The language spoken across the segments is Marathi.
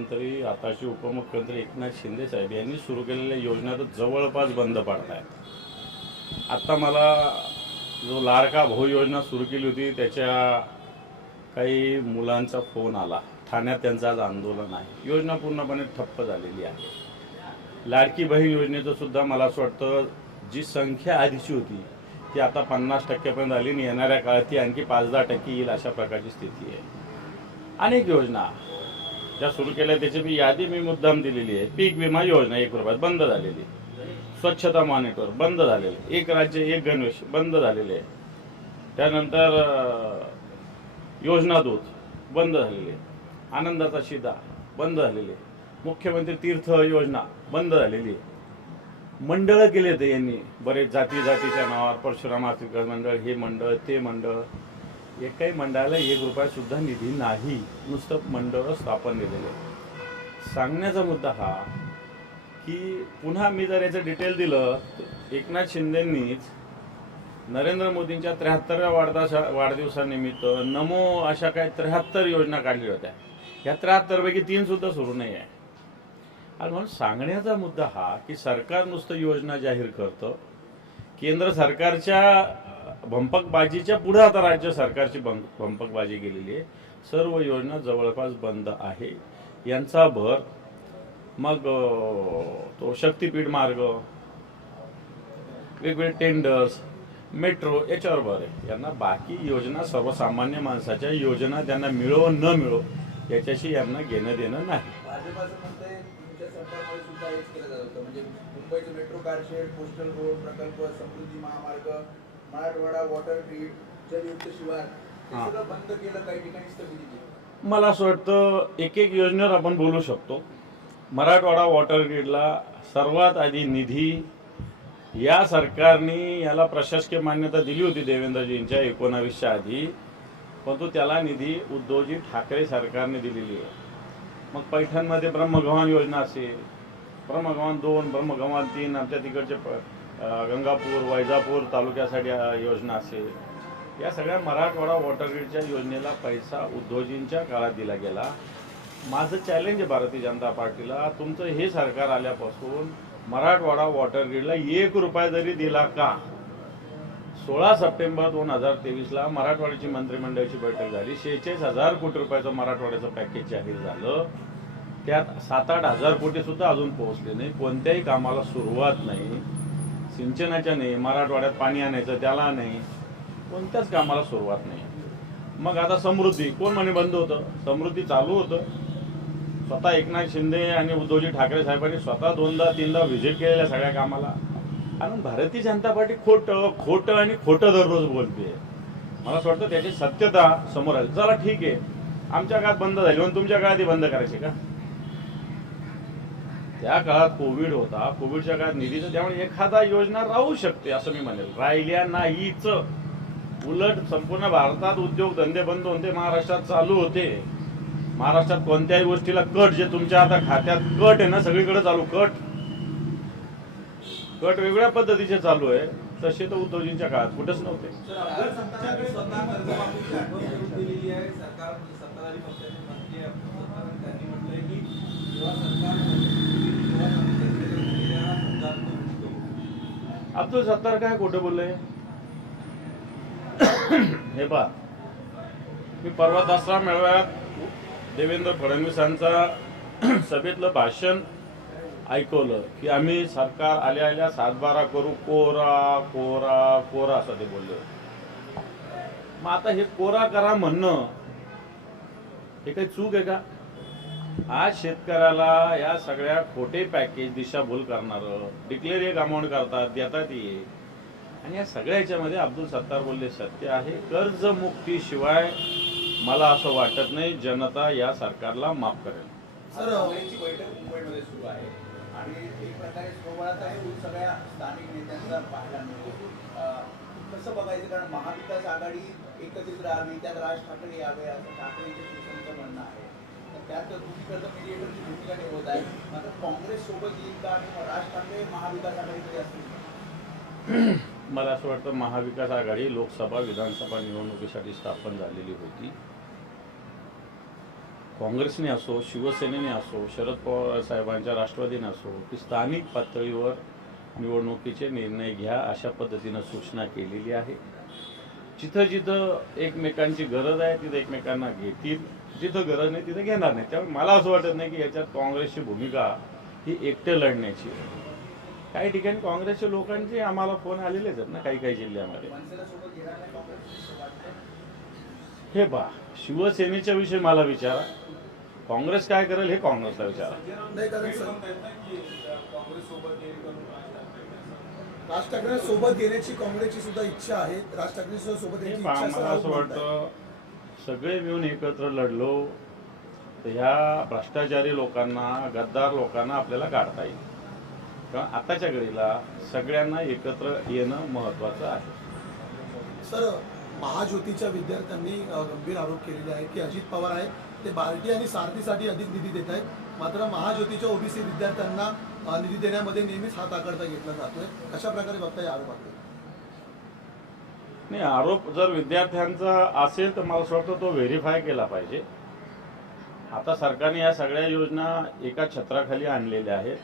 मुख्यमंत्री आताचे उपमुख्यमंत्री एकनाथ शिंदे साहेब यांनी सुरू केलेल्या योजना तर जवळपास बंद पाडत आत्ता मला जो लाडका भाऊ योजना सुरू केली होती त्याच्या काही मुलांचा फोन आला. ठाण्यात त्यांचं आज आंदोलन आहे. योजना पूर्णपणे ठप्प झालेली आहे. लाडकी बहीण योजनेचं सुद्धा मला असं वाटतं जी संख्या आधीची होती ती आता पन्नास टक्क्यापर्यंत आली आणि येणाऱ्या काळात ती आणखी पाच दहा टक्के येईल अशा प्रकारची स्थिती आहे. अनेक योजना ज्या सुरू केल्या त्याची मी यादी मी मुद्दाम दिलेली आहे. पीक विमा योजना एक रुपयात बंद झालेली स्वच्छता मॉनिटर बंद झालेले एक राज्य एक गणवेश बंद झालेले आहे. त्यानंतर योजना दूत बंद झालेले आनंदाचा शिदा बंद झालेले मुख्यमंत्री तीर्थ योजना बंद झालेली मंडळं केले ते यांनी. बरेच जाती जातीच्या नावावर परशुराम आर्थिक मंडळ हे मंडळ ते मंडळ. एकाही मंडळाला एक रुपयासुद्धा निधी नाही. नुसतं मंडळ स्थापन केलेलं. आहे सांगण्याचा मुद्दा हा की पुन्हा मी जर याचं डिटेल दिलं तर एकनाथ शिंदेंनीच नरेंद्र मोदींच्या त्र्याहत्तरव्या वाढदिवसा वाढदिवसानिमित्त नमो अशा काही त्र्याहत्तर योजना काढल्या होत्या. ह्या त्र्याहत्तरपैकी तीन सुद्धा सुरू नाही आहे. आणि म्हणून सांगण्याचा मुद्दा हा की सरकार नुसतं योजना जाहीर करतं. केंद्र सरकारच्या भंपकबाजीच्या पुढे आता राज्य सरकारची भं भंपकबाजी गेलेली आहे. सर्व योजना जवळपास बंद आहे. यांचा भर मग तो शक्तीपीठ मार्ग वेगवेगळे टेंडर्स मेट्रो याच्यावर भर आहे. यांना बाकी योजना सर्वसामान्य माणसाच्या योजना त्यांना मिळो न मिळो याच्याशी यांना घेणं देणं नाही. मुंबईचं मेट्रो कारशेड कोस्टल रोड प्रकल्प समृद्धी महामार्ग मराठवाडा वॉटर ग्रीड जलयुक्त शिवार हे. सगळं बंद केलं काही ठिकाणी स्थगिती केली. मला असं वाटतं एक एक योजनेवर आपण बोलू शकतो. मराठवाडा वॉटर ग्रीडला सर्वात आधी निधी या सरकारने याला प्रशासकीय मान्यता दिली होती देवेंद्रजींच्या एकोणावीसच्या आधी परंतु त्याला निधी उद्धवजी ठाकरे सरकारने दिलेली आहे. मग पैठणमध्ये ब्रह्मगव्हाण योजना असेल ब्रह्मगव्हाण दोन ब्रह्मगव्हाण तीन आमच्या तिकडचे प- गंगापूर वैजापूर तालुक्यासाठी योजना असेल. या सगळ्या मराठवाडा वॉटर ग्रीडच्या योजनेला पैसा उद्धवजींच्या काळात दिला गेला. माझं चॅलेंज आहे भारतीय जनता पार्टीला. तुमचं हे सरकार आल्यापासून मराठवाडा वॉटर ग्रीडला एक रुपया जरी दिला का सोळा सप्टेंबर दोन हजार तेवीसला मराठवाड्याची मंत्रिमंडळाची बैठक झाली. शेहेचाळीस हजार कोटी रुपयाचं मराठवाड्याचं पॅकेज जाहीर झालं. त्यात सात आठ हजार कोटी सुद्धा अजून पोहोचले नाही. कोणत्याही कामाला सुरुवात नाही. सिंचनाच्या नाही मराठवाड्यात पाणी आणायचं त्याला नाही. कोणत्याच कामाला सुरुवात नाही. मग आता समृद्धी कोण म्हणे बंद होतं? समृद्धी चालू होतं. स्वतः एकनाथ शिंदे आणि उद्धवजी ठाकरे साहेबांनी स्वतः दोनदा तीनदा व्हिजिट केलेल्या सगळ्या कामाला. कारण भारतीय जनता पार्टी खोटं खोटं आणि खोटं दररोज बोलते. मला असं वाटतं त्याची सत्यता समोर आली. चला ठीक आहे. आमच्या काळात बंद झाली म्हणून तुमच्या काळात बंद करायची का? त्या काळात कोविड होता. कोविडच्या काळात निधीचं त्यामुळे एखादा योजना राहू शकते असं मी म्हणेल. राहिल्या नाहीच. उलट संपूर्ण भारतात उद्योग धंदे बंद होते महाराष्ट्रात चालू होते. महाराष्ट्रात कोणत्याही गोष्टीला कट जे तुमच्या आता खात्यात कट आहे ना सगळीकडे चालू कट. कट वेगळ्या पद्धतीचे चालू आहे. तसे तर उद्धवजींच्या काळात कुठेच नव्हते सर अफजल सत्तारांनी स्वतः कर्जमाफीची आठवण करून दिलेली आहे सरकार सत्ताधारी पक्षाचे मंत्री अफजल सत्तार आणि त्यांनी म्हटलंय की जेव्हा सरकार तेव्हा शेतकऱ्यांच्या समजात करून अब्दुल सत्तार काय खोटं बोलले? हे पा मी परवा दसरा मेळाव्यात देवेंद्र फडणवीसांचा सभेतलं भाषण ऐकवलं की आम्ही सरकार आल्या आल्या सातबारा करू कोरा कोरा कोरा असं ते बोलले मग आता हे कोरा करा म्हणणं हे काही चूक आहे का? आज शेतकऱ्याला या सगळ्या खोटे पॅकेज दिशाभूल करणारं डिक्लेअर एक अमाऊंट करतात देतात ये आणि या सगळ्या ह्याच्यामध्ये अब्दुल सत्तार बोलले सत्य आहे. कर्जमुक्तीशिवाय मला असं वाटत नाही. जनता या सरकारला माफ करेल. सर बैठक मुंबईमध्ये सुरू आहे. आणि एक प्रकारे सोहळ्याचा सूर सगळ्या स्थानिक नेत्यांचा पाहायला मिळतो. कसं बघायचं? कारण महाविकास आघाडी एकत्रित राहावी त्यात राज ठाकरे यावे असं ठाकरेच्या म्हणणं आहे. त्यात दुसरीकडचं मिडिएटरची भूमिका निभवत आहे. मात्र काँग्रेस सोबत येईल का आणि राज ठाकरे महाविकास आघाडीकडे असतील? मला असं वाटतं महाविकास आघाडी लोकसभा विधानसभा निवडणुकीसाठी स्थापन झालेली होती. काँग्रेसने असो शिवसेनेने असो शरद पवार साहेबांच्या राष्ट्रवादीने असो की स्थानिक पातळीवर निवडणुकीचे निर्णय घ्या अशा पद्धतीनं सूचना केलेली आहे. जिथं जिथं एकमेकांची गरज आहे तिथं एकमेकांना घेतील. जिथं गरज नाही तिथं घेणार नाही. त्यामुळे मला असं वाटत नाही की याच्यात काँग्रेसची भूमिका ही एकटे लढण्याची आहे. काही ठिकाणी काँग्रेसच्या लोकांचे आम्हाला फोन आलेलेच आहेत ना काही काही जिल्ह्यामध्ये. हे बा शिवसेनेच्या विषयी मला विचारा. काँग्रेस काय करेल हे काँग्रेसला विचारा. राज ठाकरे सोबत येण्याची काँग्रेसची सुद्धा इच्छा आहे. राज ठाकरे सोबत हे मला असं. वाटतं सगळे मिळून एकत्र लढलो तर ह्या भ्रष्टाचारी लोकांना गद्दार लोकांना आपल्याला काढता येईल. कारण आताच्या घडीला सगळ्यांना एकत्र येणं महत्वाचं आहे. सर महाज्योतीच्या विद्यार्थ्यांनी गंभीर आरोप केलेले आहेत की अजित पवार आहेत ते बार्टी आणि सारथीसाठी अधिक निधी देत आहेत. मात्र महाज्योतीच्या ओबीसी विद्यार्थ्यांना निधी देण्यामध्ये नेहमीच हात आकडता घेतला जातोय. कशा प्रकारे बघता या आरोपाकडे नाही आरोप जर विद्यार्थ्यांचा असेल तर मला असं वाटतं तो व्हेरीफाय केला पाहिजे. आता सरकारने या सगळ्या योजना एका छत्राखाली आणलेल्या आहेत.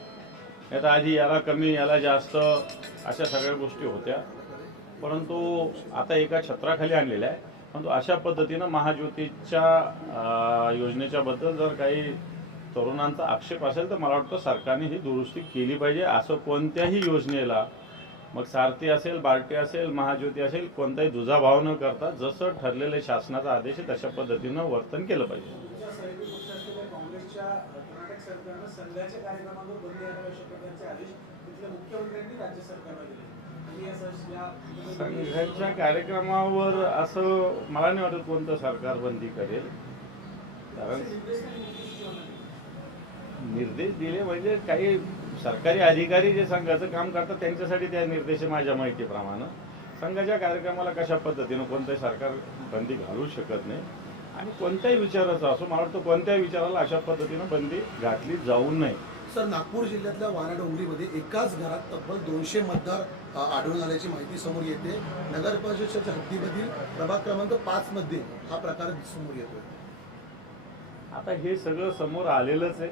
नाही आधी याला कमी याला जास्त अशा सगळ्या गोष्टी होत्या. परंतु आता एका छत्राखाली आणलेल्या आहे परंतु अशा पद्धतीनं महाज्योतीच्या योजनेच्या बद्दल जर काही तरुणांचा आक्षेप असेल तर मला वाटतं सरकारने ही दुरुस्ती केली पाहिजे. असं कोणत्याही योजनेला मग सारथी असेल बार्टी असेल महाज्योती असेल कोणताही दुजाभाव न करता जसं ठरलेले शासनाचा आदेश आहे तशा पद्धतीनं वर्तन केलं पाहिजे. संघाच्या कार्यक्रमावर असं मला नाही वाटत कोणतं सरकार बंदी करेल. कारण निर्देश दिले म्हणजे काही सरकारी अधिकारी जे संघाचं काम करतात त्यांच्यासाठी त्या निर्देश माझ्या माहितीप्रमाणे. संघाच्या कार्यक्रमाला कशा पद्धतीनं कोणतंही सरकार बंदी घालू शकत नाही आणि कोणत्याही विचाराचा असो मला वाटतं कोणत्याही विचाराला अशा पद्धतीनं बंदी घातली जाऊ नये. सर नागपूर जिल्ह्यातल्या वाना डोंगरीमध्ये एकाच घरात तब्बल दोनशे मतदार आढळून आल्याची माहिती समोर येते. नगर परिषदेच्या हद्दीमधील प्रभाग क्रमांक पाच मध्ये हा प्रकार समोर येतोय. आता हे सगळं समोर आलेलंच आहे.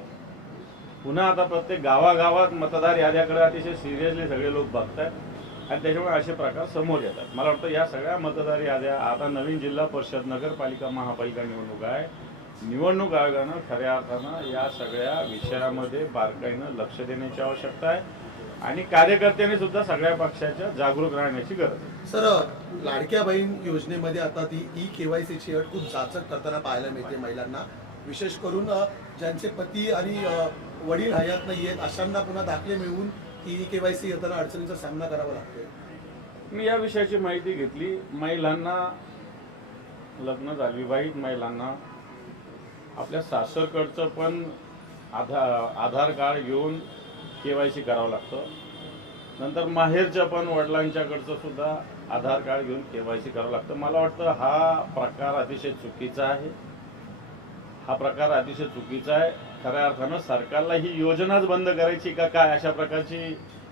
पुन्हा आता प्रत्येक गावागावात मतदार याद्याकडे अतिशय सिरियसली सगळे लोक बघतात आणि त्याच्यामुळे असे प्रकार समोर येतात. मला वाटतं या सगळ्या मतदार याद्या आता नवीन जिल्हा परिषद नगरपालिका महापालिका निवडणूक आहे. निवडणूक आयोगानं खऱ्या अर्थानं या सगळ्या विषयामध्ये बारकाईनं लक्ष देण्याची आवश्यकता आहे. आणि कार्यकर्त्यांनी सुद्धा सगळ्या पक्षाच्या जागरूक राहण्याची गरज आहे. सर लाडक्या बहीण योजनेमध्ये आता ती ई केवायसीची अट खूप जाचक करताना पाहायला मिळते महिलांना. विशेष करून ज्यांचे पती आणि वडील हयात नाही आहेत अशांना पुन्हा दाखले मिळवून ई केवायसी येताना अडचणीचा सामना करावा लागतोय. मी या विषयाची माहिती घेतली. महिलांना लग्न झाली विवाहित महिलांना आपल्या सासरकडचं पण आधार आधार कार्ड घेऊन के वाय सी करावं लागतं. नंतर माहेरच्या पण वडिलांच्याकडचं सुद्धा आधार कार्ड घेऊन के वाय सी करावं लागतं. मला वाटतं हा प्रकार अतिशय चुकीचा आहे. हा प्रकार अतिशय चुकीचा आहे. खऱ्या अर्थानं सरकारला ही योजनाच बंद करायची का काय अशा प्रकारची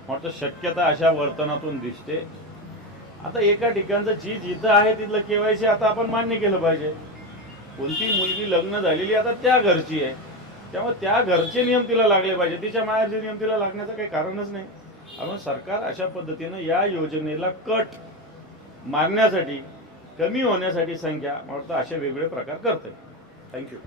म्हणतो शक्यता अशा वर्तनातून दिसते. आता एका ठिकाणचं जी जिथं आहे तिथलं केवायसी आता आपण मान्य केलं पाहिजे. कोणती मुलगी लग्न झालेली आता त्या घरची आहे. त्यामुळे त्या घरचे नियम तिला लागले पाहिजे. तिच्या माहेरचे नियम तिला लागण्याचं काही कारणच नाही. म्हणून सरकार अशा पद्धतीनं या योजनेला कट मारण्यासाठी कमी होण्यासाठी संख्या मला वाटतं असे वेगवेगळे प्रकार करते थँक्यू